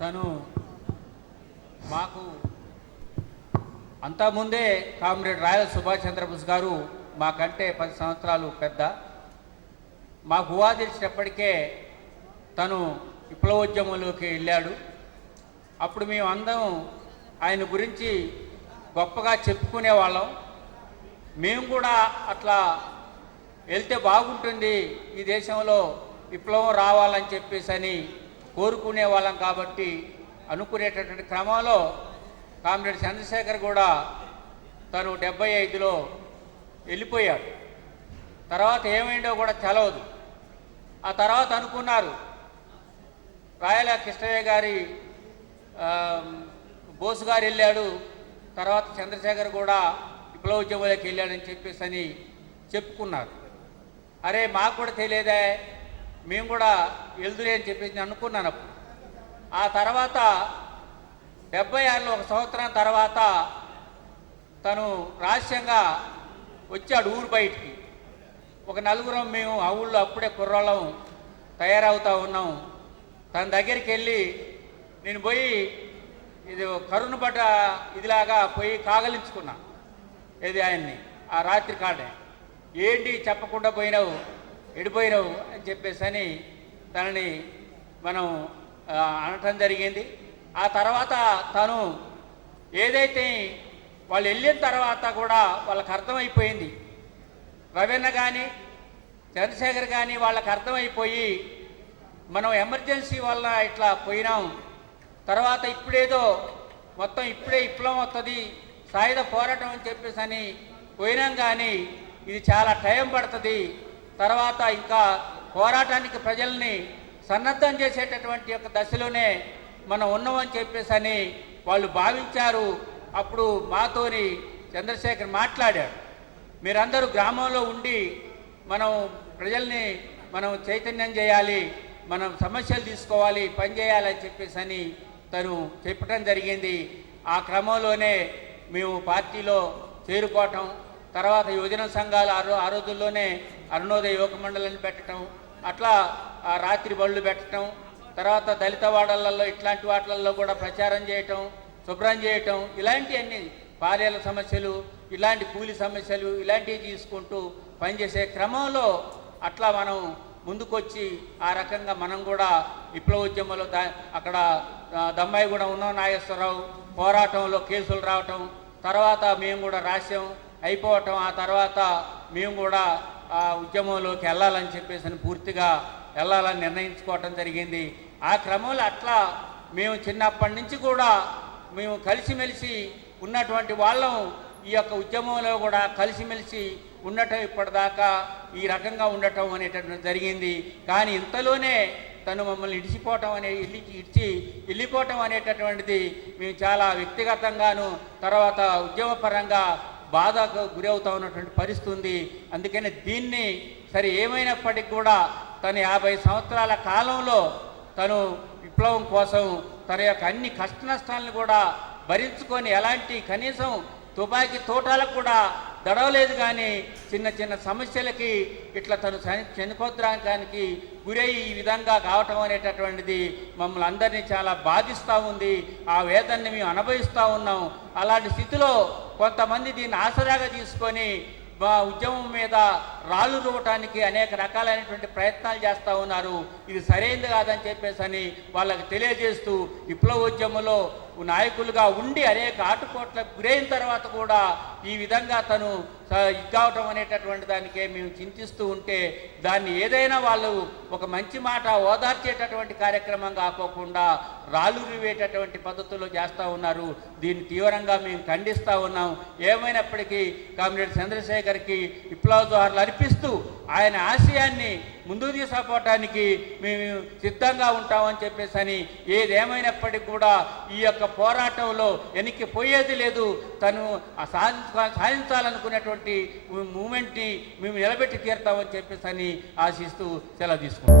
తను మాకు అంతకుముందే కామ్రేడ్ రాయల సుభాష్ చంద్రబోస్ గారు మాకంటే పది సంవత్సరాలు పెద్ద. మాకు ఊహా తెలిసినప్పటికే తను విప్లవోద్యమంలోకి వెళ్ళాడు. అప్పుడు మేము అందరం ఆయన గురించి గొప్పగా చెప్పుకునే వాళ్ళం. మేము కూడా అట్లా వెళ్తే బాగుంటుంది. ఈ దేశంలో విప్లవం రావాలని చెప్పేసి అని కోరుకునే వాళ్ళం కాబట్టి అనుకునేటటువంటి క్రమంలో కామ్రేడ్ చంద్రశేఖర్ కూడా తను డెబ్బై ఐదులో వెళ్ళిపోయాడు. తర్వాత ఏమైందో కూడా తెలవదు. ఆ తర్వాత అనుకున్నారు. రాయల కృష్ణయ్య గారి బోసు గారు వెళ్ళాడు. తర్వాత చంద్రశేఖర్ కూడా విప్లవ ఉద్యమంలోకి వెళ్ళాడని చెప్పేసి అని చెప్పుకున్నారు. అరే మాకు కూడా తెలియదే. మేము కూడా వెళ్దురే అని చెప్పేసి నేను అనుకున్నాను అప్పుడు. ఆ తర్వాత డెబ్బై ఆరులో ఒక సంవత్సరం తర్వాత తను రహస్యంగా వచ్చాడు ఊరు బయటికి. ఒక నలుగురం మేము ఆ ఊళ్ళో అప్పుడే కుర్రాళ్ళం తయారవుతా ఉన్నాం. తన దగ్గరికి వెళ్ళి నేను పోయి ఇది కరుణ పడ్డ ఇదిలాగా పోయి కాగలించుకున్నా. ఇది ఆయన్ని? ఆ రాత్రి కాడే. ఏంటి చెప్పకుండా పోయినావు? ఎడిపోయినావు అని చెప్పేసి అని తనని మనం అనటం జరిగింది. ఆ తర్వాత తను ఏదైతే వాళ్ళు వెళ్ళిన తర్వాత కూడా వాళ్ళకి అర్థమైపోయింది. రవీణ కానీ చంద్రశేఖర్ కానీ వాళ్ళకి అర్థమైపోయి మనం ఎమర్జెన్సీ వల్ల ఇట్లా పోయినాం. తర్వాత ఇప్పుడేదో మొత్తం ఇప్పుడే విప్లవం వస్తుంది సాయుధ పోరాటం అని చెప్పేసి అని పోయినాం కానీ ఇది చాలా టైం పడుతుంది. తర్వాత ఇంకా పోరాటానికి ప్రజల్ని సన్నద్ధం చేసేటటువంటి యొక్క దశలోనే మనం ఉన్నామని చెప్పేసి అని వాళ్ళు భావించారు. అప్పుడు మాతోని చంద్రశేఖర్ మాట్లాడాడు. మీరందరూ గ్రామంలో ఉండి మనం ప్రజల్ని మనం చైతన్యం చేయాలి మనం సమస్యలు తీసుకోవాలి పని చేయాలని చెప్పేసి అని తను చెప్పడం జరిగింది. ఆ క్రమంలోనే మేము పార్టీలో చేరుకోవటం తర్వాత యువజన సంఘాలు ఆ రోజుల్లోనే అరుణోదయ యువక మండలిని పెట్టడం అట్లా రాత్రి బళ్ళు పెట్టడం తర్వాత దళిత వాడలలో ఇట్లాంటి వాటిలలో కూడా ప్రచారం చేయటం శుభ్రం చేయటం ఇలాంటివన్నీ భార్యల సమస్యలు ఇలాంటి కూలి సమస్యలు ఇలాంటివి తీసుకుంటూ పనిచేసే క్రమంలో అట్లా మనం ముందుకొచ్చి ఆ రకంగా మనం కూడా విప్లవోద్యమంలో దా అక్కడ దమ్మాయిగూడ దమ్మాయిగూడెం ఉన్న నాగేశ్వరరావు పోరాటంలో కేసులు రావటం తర్వాత మేము కూడా రాసాం అయిపోవటం ఆ తర్వాత మేము కూడా ఆ ఉద్యమంలోకి వెళ్ళాలని చెప్పేసి అని పూర్తిగా వెళ్ళాలని నిర్ణయించుకోవటం జరిగింది. ఆ క్రమంలో అట్లా మేము చిన్నప్పటి నుంచి కూడా మేము కలిసిమెలిసి ఉన్నటువంటి వాళ్ళం. ఈ యొక్క ఉద్యమంలో కూడా కలిసిమెలిసి ఉండటం ఇప్పటిదాకా ఈ రకంగా ఉండటం అనేటటువంటి జరిగింది. కానీ ఇంతలోనే తను మమ్మల్ని ఇడిచిపోవటం అనే ఇల్లి ఇడిచి వెళ్ళిపోవటం అనేటటువంటిది మేము చాలా వ్యక్తిగతంగాను తర్వాత ఉద్యమపరంగా బాధకు గురవుతా ఉన్నటువంటి పరిస్థితి ఉంది. అందుకని దీన్ని సరే ఏమైనప్పటికీ కూడా తను యాభై సంవత్సరాల కాలంలో తను విప్లవం కోసం తన యొక్క అన్ని కష్ట నష్టాలను కూడా భరించుకొని ఎలాంటి కనీసం తుపాకీ తోటాలకు కూడా దడవలేదు కానీ చిన్న చిన్న సమస్యలకి ఇట్లా తను చని చనిపోద్రానికి గురై ఈ విధంగా కావటం అనేటటువంటిది మమ్మల్ని అందరినీ చాలా బాధిస్తూ ఉంది. ఆ వేదనని మేము అనుభవిస్తూ ఉన్నాం. అలాంటి స్థితిలో కొంతమంది దీన్ని ఆసరాగా తీసుకొని మా ఉద్యమం మీద రాళ్ళు రువ్వటానికి అనేక రకాలైనటువంటి ప్రయత్నాలు చేస్తూ ఉన్నారు. ఇది సరైనది కాదని చెప్పేసి అని వాళ్ళకి తెలియజేస్తూ విప్లవ ఉద్యమంలో నాయకులుగా ఉండి అనేక ఆటుపోట్లకు గురైన తర్వాత కూడా ఈ విధంగా తను స- ఇగ్గావటం అనేటటువంటి దానికే మేము చింతిస్తూ ఉంటే దాన్ని ఏదైనా వాళ్ళు ఒక మంచి మాట ఓదార్చేటటువంటి కార్యక్రమం కాకోకుండా రాళ్ళు పద్ధతుల్లో చేస్తూ ఉన్నారు. దీన్ని తీవ్రంగా మేము ఖండిస్తూ ఉన్నాం. ఏమైనప్పటికీ కామ్రేడ్ చంద్రశేఖర్కి విప్లవ జోహార్లు అర్పిస్తూ ఆయన ఆశయాన్ని ముందుకు తీసుకుపోవటానికి మేము సిద్ధంగా ఉంటామని చెప్పేసి అని ఏదేమైనప్పటికీ కూడా ఈ యొక్క పోరాటంలో వెనక్కి పోయేది లేదు. తను సాధించ సాధించాలనుకునేటువంటి మూమెంట్ని మేము నిలబెట్టి తీరుతామని చెప్పేసి అని ఆశిస్తూ సెలవు తీసుకుంటాం